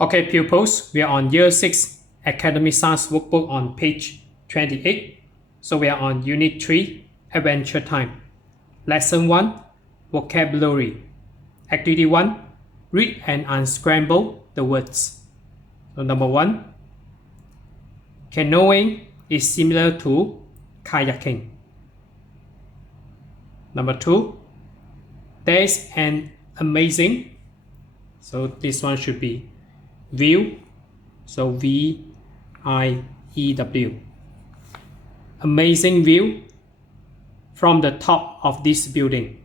Okay, pupils, we are on Year 6 Academy Stars Workbook on page 28. So we are on Unit 3, Adventure Time. Lesson 1, Vocabulary. Activity 1, read and unscramble the words. So number 1, canoeing is similar to kayaking. Number 2, there's an amazing, so this one should be view, so V-I-E-W, amazing view from the top of this building.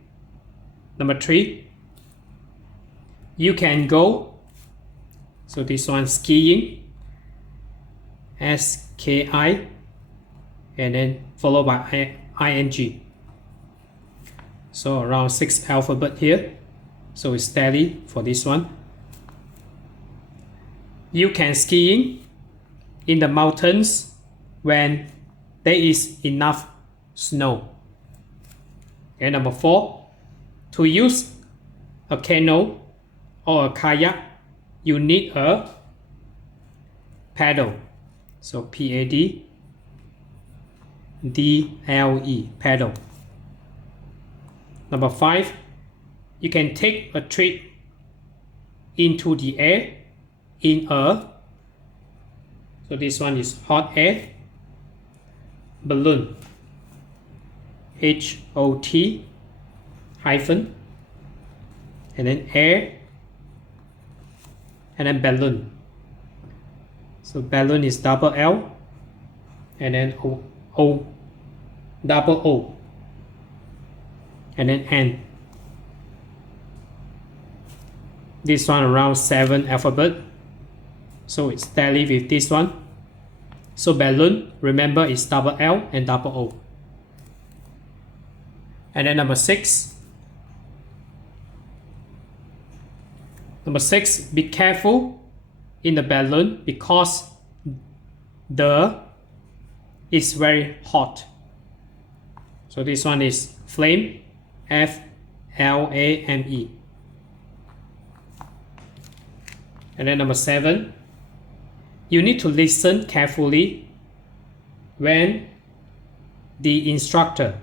Number 3, you can go, so this one skiing, S-K-I, and then followed by I-N-G. So around 6 alphabet here, so it's tally for this one. You can skiing in the mountains when there is enough snow. And number 4, to use a canoe or a kayak, you need a paddle. So P-A-D-D-L-E, paddle. Number 5, you can take a trip into the air in a, so this one is hot air balloon, H-O-T hyphen, and then air, and then balloon. So balloon is double L, and then O, double O, and then N. This one around 7 alphabet, so it's tally with this one. So balloon, remember, is double L and double O. And then number 6. Number 6, be careful in the balloon because the is very hot. So this one is flame, F-L-A-M-E. And then number 7, you need to listen carefully when the instructor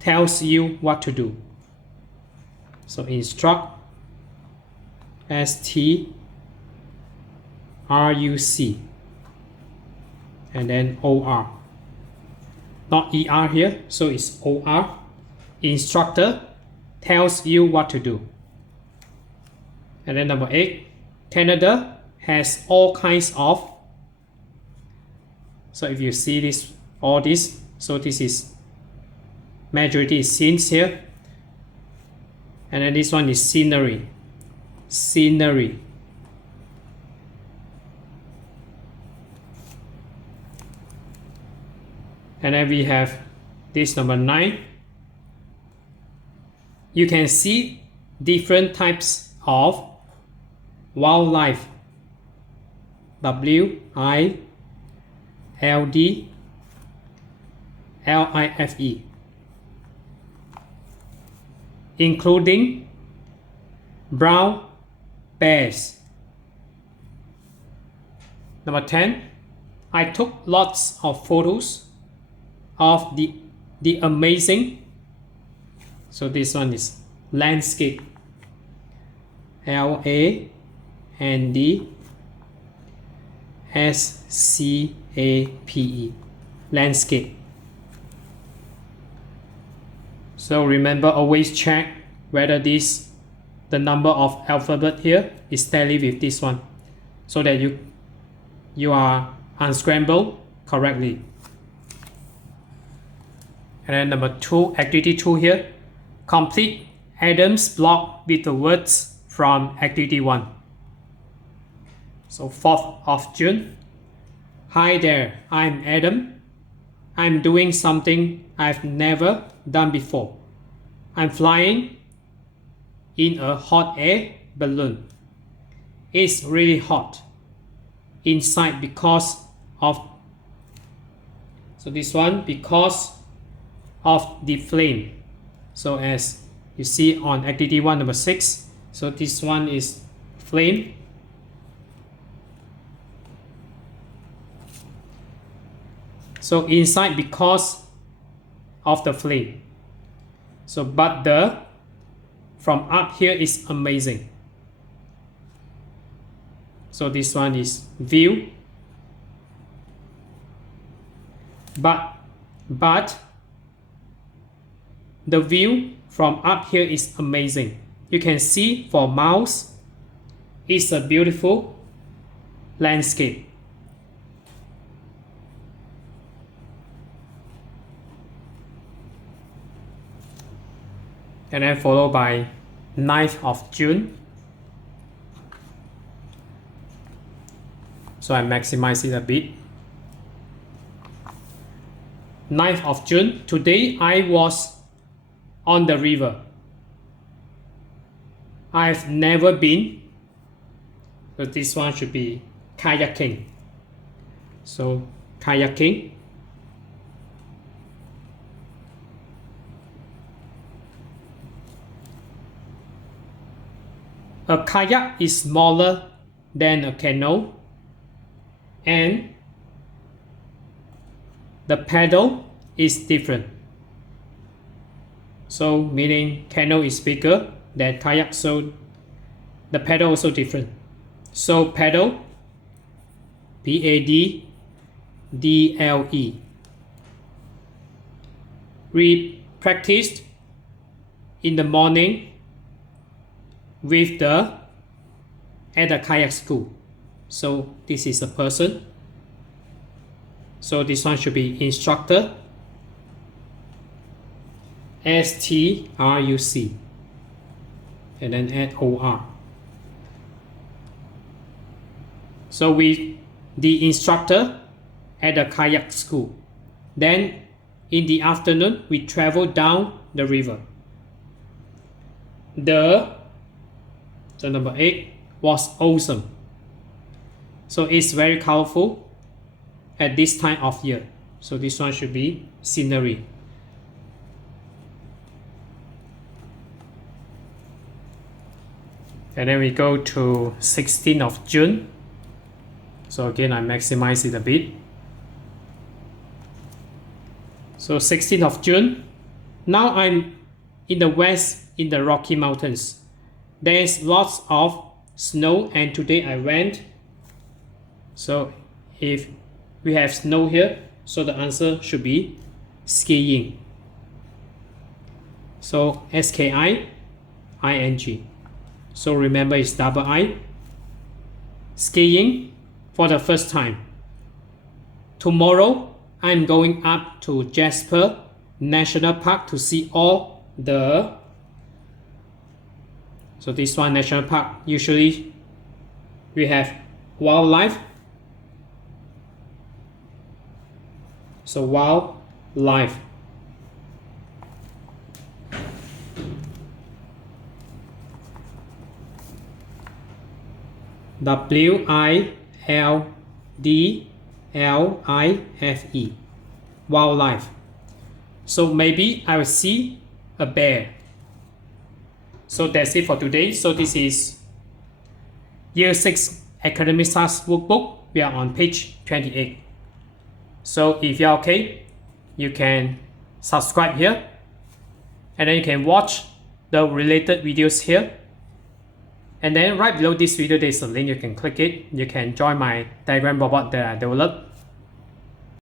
tells you what to do. So instruct, S-T-R-U-C, and then O-R, not E-R here, so it's O-R. Instructor tells you what to do. And then number 8, Canada has all kinds of, so if you see this, all this, so this is majority is scenes here, and then this one is scenery, and then we have this number 9, you can see different types of wildlife, W-I-L-D-L-I-F-E, including brown bears. Number 10, I took lots of photos of the amazing, so this one is landscape, L-A-N-D-S-C-A-P-E, landscape. So remember, always check whether the number of alphabet here is tally with this one, so that you are unscrambled correctly. And then number 2, activity 2 here, complete Adam's block with the words from activity 1. So 4th of June, hi there, I'm Adam. I'm doing something I've never done before. I'm flying in a hot air balloon. It's really hot inside because of, so this one, because of the flame. So as you see on activity 1 number 6, so this one is flame. So inside because of the flame. So but the from up here is amazing. So this one is view. But the view from up here is amazing. You can see for miles, it's a beautiful landscape. And then followed by 9th of June. So I maximize it a bit. 9th of June. Today I was on the river. I've never been. So this one should be kayaking. So kayaking. A kayak is smaller than a canoe, and the paddle is different. So meaning canoe is bigger than kayak, so the paddle also different. So paddle, P-A-D-D-L-E. We practiced in the morning with at the kayak school. So this is a person. So this one should be instructor, S-T-R-U-C, and then add O-R. So the instructor at the kayak school. Then in the afternoon, we travel down the river. So number 8 was awesome. So it's very colorful at this time of year. So this one should be scenery. And then we go to 16th of June. So again, I maximize it a bit. So 16th of June. Now I'm in the west in the Rocky Mountains. There's lots of snow, and today I went. So if we have snow here, so the answer should be skiing. So S-K-I-I-N-G. So remember it's double I. Skiing for the first time. Tomorrow I'm going up to Jasper National Park to see all the. So this one national park, usually we have wildlife. So wildlife. W-I-L-D-L-I-F-E. Wildlife. So maybe I will see a bear. So that's it for today. So this is Year 6 Academy Stars Workbook. We are on page 28. So if you're okay, you can subscribe here. And then you can watch the related videos here. And then right below this video, there's a link. You can click it. You can join my diagram robot that I developed.